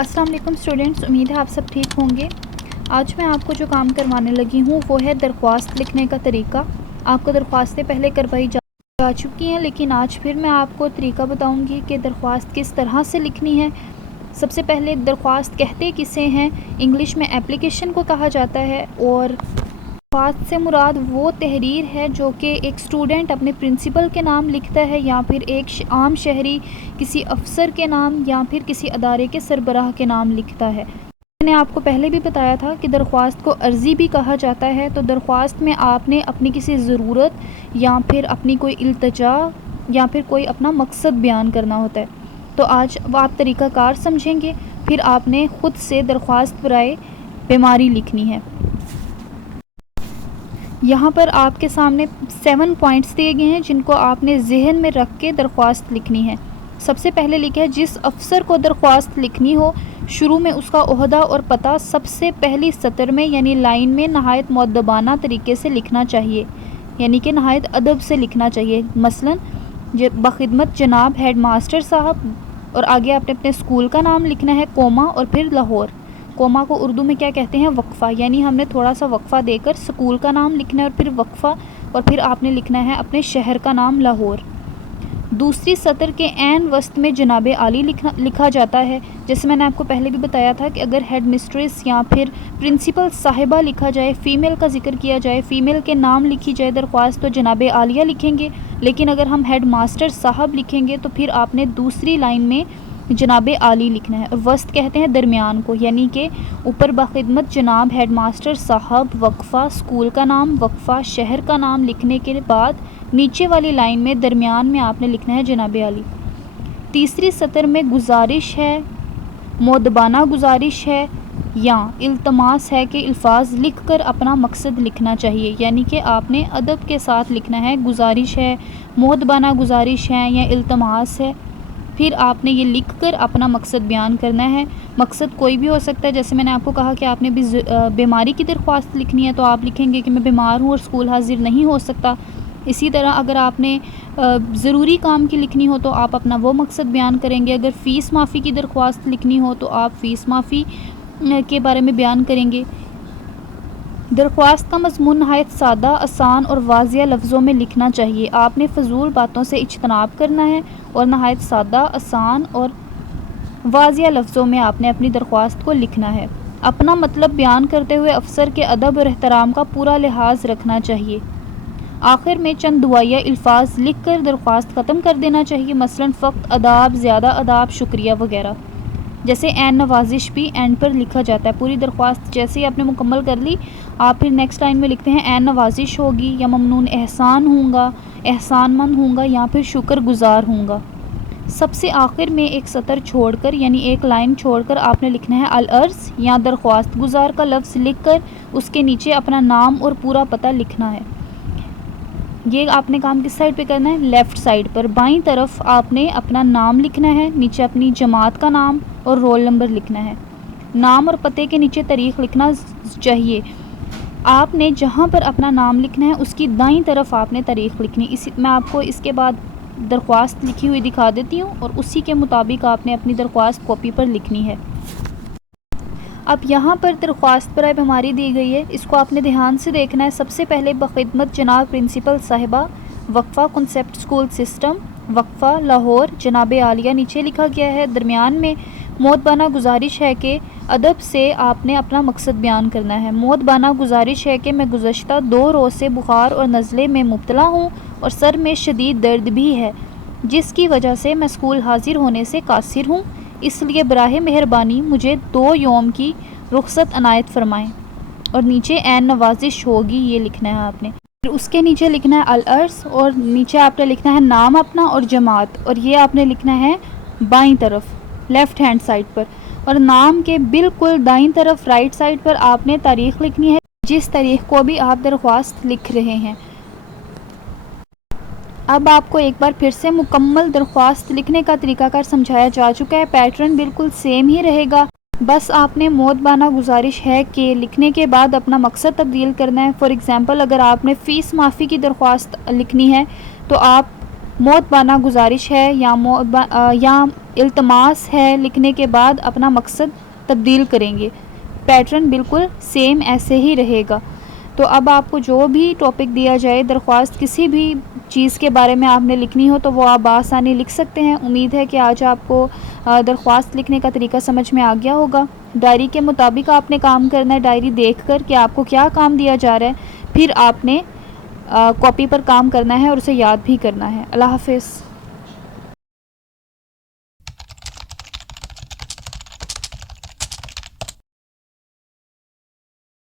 अस्सलाम वालेकुम स्टूडेंट्स, उम्मीद है आप सब ठीक होंगे। आज मैं आपको जो काम करवाने लगी हूँ वो है दरख्वास्त लिखने का तरीका। आपको दरख्वास्तें पहले करवाई जा चुकी हैं, लेकिन आज फिर मैं आपको तरीका बताऊँगी कि दरख्वास्त किस तरह से लिखनी है। सबसे पहले दरख्वास्त कहते किसे हैं, इंग्लिश में एप्लीकेशन को कहा जाता है, और दरख्वास्त से मुराद वो तहरीर है जो कि एक स्टूडेंट अपने प्रिंसिपल के नाम लिखता है, या फिर एक आम शहरी किसी अफसर के नाम या फिर किसी अदारे के सरबराह के नाम लिखता है। मैंने आपको पहले भी बताया था कि दरख्वास्त को अर्ज़ी भी कहा जाता है। तो दरख्वास्त में आपने अपनी किसी ज़रूरत या फिर अपनी कोई इल्तिजा या फिर कोई अपना मकसद बयान करना होता है। तो आज आप तरीक़ाकार समझेंगे, फिर आपने ख़ुद से दरख्वास्त बराए बीमारी लिखनी है। यहाँ पर आपके सामने 7 पॉइंट्स दिए गए हैं जिनको आपने जहन में रख के दरख्वास्त लिखनी है। सबसे पहले लिखा है, जिस अफसर को दरख्वास्त लिखनी हो शुरू में उसका ओहदा और पता सबसे पहली सतर में यानी लाइन में नहायत मुअद्दबाना तरीके से लिखना चाहिए, यानी कि नहायत अदब से लिखना चाहिए। मसलन बखिदमत जनाब हेड मास्टर साहब, और आगे आपने अपने स्कूल का नाम लिखना है, कोमा और फिर लाहौर। कोमा को उर्दू में क्या कहते हैं, वक्फ़ा, यानी हमने थोड़ा सा वक्फ़ा देकर स्कूल का नाम लिखना है और फिर वक्फ़ा, और फिर आपने लिखना है अपने शहर का नाम लाहौर। दूसरी सतर के ऐन वस्त में जनाब आली लिखा जाता है। जैसे मैंने आपको पहले भी बताया था कि अगर हेड मिस्ट्रेस या फिर प्रिंसिपल साहिबा लिखा जाए, फ़ीमेल का जिक्र किया जाए, फ़ीमेल के नाम लिखी जाए दरख्वास्त, तो जनाब आलिया लिखेंगे। लेकिन अगर हम हेड मास्टर साहब लिखेंगे तो फिर आपने दूसरी लाइन में जनाब आली लिखना है। और वस्त कहते हैं दरमियान को, यानी कि ऊपर बखिदमत जनाब हेड मास्टर साहब, वक्फ़ा, स्कूल का नाम, वक्फ़ा, शहर का नाम लिखने के बाद नीचे वाली लाइन में दरमियान में आपने लिखना है जनाब आली। तीसरी सतर में गुजारिश है, मुअद्दबाना गुजारिश है या इल्तमास है कि अल्फाज लिख कर अपना मकसद लिखना चाहिए, यानी कि आपने अदब के साथ लिखना है। गुजारिश है, मुअद्दबाना गुजारिश है या इल्तमास है, फिर आपने ये लिख कर अपना मकसद बयान करना है। मकसद कोई भी हो सकता है। जैसे मैंने आपको कहा कि आपने भी बीमारी की दरख्वास्त लिखनी है तो आप लिखेंगे कि मैं बीमार हूँ और स्कूल हाजिर नहीं हो सकता। इसी तरह अगर आपने ज़रूरी काम की लिखनी हो तो आप अपना वो मकसद बयान करेंगे। अगर फ़ीस माफ़ी की दरख्वास्त लिखनी हो तो आप फ़ीस माफ़ी के बारे में बयान करेंगे। दरख्वास्त का मज़मून नहायत सादा, आसान और वाज़िया लफ्ज़ों में लिखना चाहिए। आपने फ़जूल बातों से इज्तनाब करना है और नहायत सादा, आसान और वाज़िया लफ्ज़ों में आपने अपनी दरख्वास्त को लिखना है। अपना मतलब बयान करते हुए अफसर के अदब और एहतराम का पूरा लिहाज रखना चाहिए। आखिर में चंद दुआया अल्फाज लिख कर दरख्वास्त ख़त्म कर देना चाहिए, मसलन फ़क़्त अदाब, ज़्यादा अदाब, शुक्रिया वगैरह। जैसे एन नवाजिश भी एंड पर लिखा जाता है। पूरी दरख्वास्त जैसे ही आपने मुकम्मल कर ली, आप फिर नेक्स्ट लाइन में लिखते हैं एन नवाजिश होगी या ममनून एहसान हूँगा, एहसानमंद हूँगा या फिर शुक्रगुजार हूँगा। सबसे आखिर में एक सतर छोड़कर यानी एक लाइन छोड़कर आपने लिखना है अल अर्ज़ या दरख्वास्त गुजार का लफ्ज़ लिख कर उसके नीचे अपना नाम और पूरा पता लिखना है। ये आपने काम किस साइड पे करना है, लेफ़्ट साइड पर। बाईं तरफ आपने अपना नाम लिखना है, नीचे अपनी जमात का नाम और रोल नंबर लिखना है। नाम और पते के नीचे तारीख़ लिखना चाहिए। आपने जहाँ पर अपना नाम लिखना है उसकी दाईं तरफ आपने तारीख़ लिखनी। इसी मैं आपको इसके बाद दरख्वास्त लिखी हुई दिखा देती हूँ और उसी के मुताबिक आपने अपनी दरख्वास्त कॉपी पर लिखनी है। अब यहाँ पर दरख्वास्त बराए बीमारी दी गई है, इसको आपने ध्यान से देखना है। सबसे पहले बखिदमत जनाब प्रिंसिपल साहिबा, वक्फ़ा कॉन्सेप्ट स्कूल सिस्टम, वक्फ़ा लाहौर, जनाब आलिया नीचे लिखा गया है। दरमियान में मुअद्दबाना गुजारिश है कि अदब से आपने अपना मकसद बयान करना है। मुअद्दबाना गुजारिश है कि मैं गुज़श्ता 2 रोज़ से बुखार और नज़ले में मुब्तला हूँ और सर में शदीद दर्द भी है, जिसकी वजह से मैं स्कूल हाजिर होने से कासिर हूँ, इसलिए बराह मेहरबानी मुझे 2 यौम की रुख्सत अनायत फ़रमाएँ। और नीचे एन नवाजिश होगी ये लिखना है आपने। फिर उसके नीचे लिखना है अल अर्ज़ और नीचे आपने लिखना है नाम अपना और जमात, और ये आपने लिखना है बाईं तरफ लेफ़्ट हैंड साइड पर। और नाम के बिल्कुल दाईं तरफ राइट साइड पर आपने तारीख़ लिखनी है, जिस तारीख़ को भी आप दरख्वास्त लिख रहे हैं। अब आपको एक बार फिर से मुकम्मल दरख्वास्त लिखने का तरीकाकार समझाया जा चुका है। पैटर्न बिल्कुल सेम ही रहेगा, बस आपने मुअद्दबाना गुजारिश है कि लिखने के बाद अपना मकसद तब्दील करना है। फॉर एग्ज़ाम्पल अगर आपने फ़ीस माफ़ी की दरख्वास्त लिखनी है तो आप موتبانہ گزارش ہے یا التماس ہے، لکھنے کے بعد اپنا مقصد تبدیل کریں گے۔ پیٹرن بالکل سیم ایسے ہی رہے گا۔ تو اب آپ کو جو بھی ٹاپک دیا جائے، درخواست کسی بھی چیز کے بارے میں آپ نے لکھنی ہو تو وہ آپ بآسانی لکھ سکتے ہیں۔ امید ہے کہ آج آپ کو درخواست لکھنے کا طریقہ سمجھ میں آ گیا ہوگا۔ ڈائری کے مطابق آپ نے کام کرنا ہے، ڈائری دیکھ کر کہ آپ کو کیا کام دیا جا رہا ہے، پھر آپ نے کاپی پر کام کرنا ہے اور اسے یاد بھی کرنا ہے۔ اللہ حافظ۔